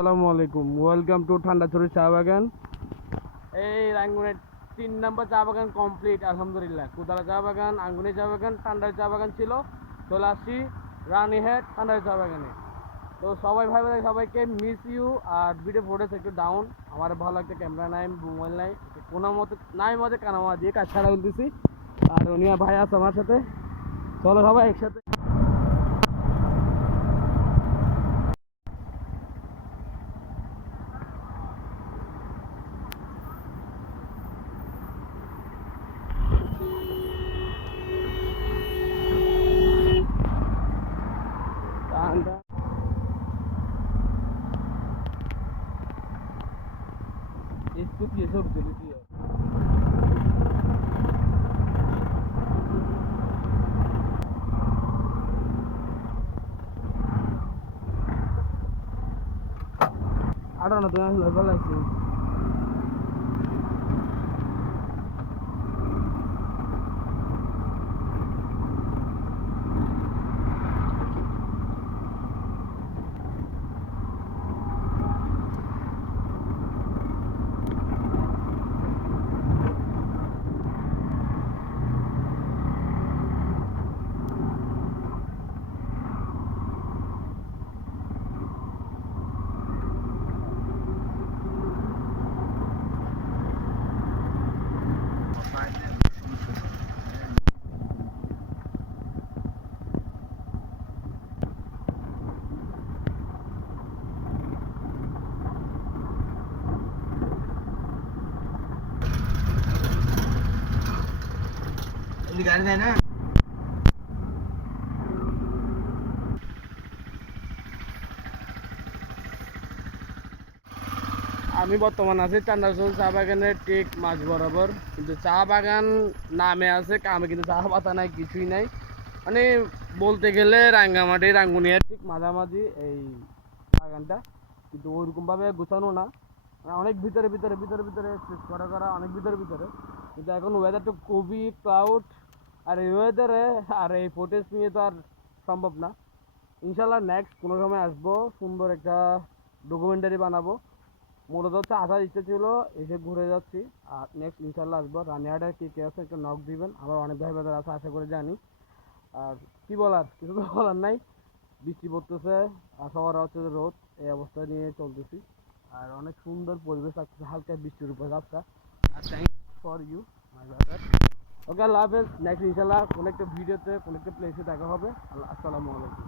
আসসালামু আলাইকুম। Welcome to চা বাগান এই রাঙ্গুনের তিন নম্বর চা বাগান কমপ্লিট আলহামদুলিল্লাহ। কুদারা চা বাগান আঙ্গুনি চা বাগান ঠান্ডার চা বাগান ছিল। চলে রানীহেড ঠান্ডার চা বাগানে। তো সবাই ভাই ভাই সবাইকে মিস ইউ আর ভিডিও ফুটেজ একটু ডাউন আমার ভালো একটা ক্যামেরা নাই মোবাইল নাই। কোনো মতে, নাই মতে কানামা দিয়ে কাজ ছাড়া বলতেছি আর উনি ভাই আছে আমার সাথে। চলো সবাই একসাথে। eski piyasa ödülü diyor. I don't know, do I have a license? আমি বর্তমান আছি চান্দাসোল চা বাগানের ঠিক মাঝ বরাবর। কিন্তু চা বাগান নামে আছে, কামে কিন্তু চা পাতা নাই, কিছুই নাই। মানে বলতে গেলে রাঙ্গামাটি রাঙ্গুনিয়া ঠিক মাঝামাঝি এই বাগানটা। কিন্তু ওইরকমভাবে গোছানো না। মানে অনেক ভিতরে ভিতরে ভিতরে ভিতরে করা করা, অনেক ভিতরে ভিতরে। কিন্তু এখন ওয়েদারটা খুবই ক্লাউড আর এই ওয়েদারে আর এই ফুটেজ নিয়ে তো আর সম্ভব না। ইনশাল্লাহ নেক্সট কোনো সময় আসব, সুন্দর একটা ডকুমেন্টারি বানাবো। মূলত হচ্ছে আসার ইচ্ছে ছিল, এসে ঘুরে যাচ্ছি। আর নেক্সট ইনশাল্লাহ আসব। রানিহাটে কে কে আছে একটু নক দিবেন। আমার অনেক ভাই বাজার আছে, আশা করে জানি। আর কি বলার, কিছু তো বলার নাই। বৃষ্টি পড়তেছে, আর সবার হচ্ছে রোদ, এই অবস্থা নিয়ে চলতেছি। আর অনেক সুন্দর পরিবেশ লাগতেছে হালকা বৃষ্টির উপর রাস্তা। আর thank for you my brother okay আল্লাহ হাফেজ। নেক্সট ইনশাল্লাহ কোনো একটা ভিডিওতে কোনো একটা প্লেসে দেখা হবে। আল্লাহ আসসালামু আলাইকুম।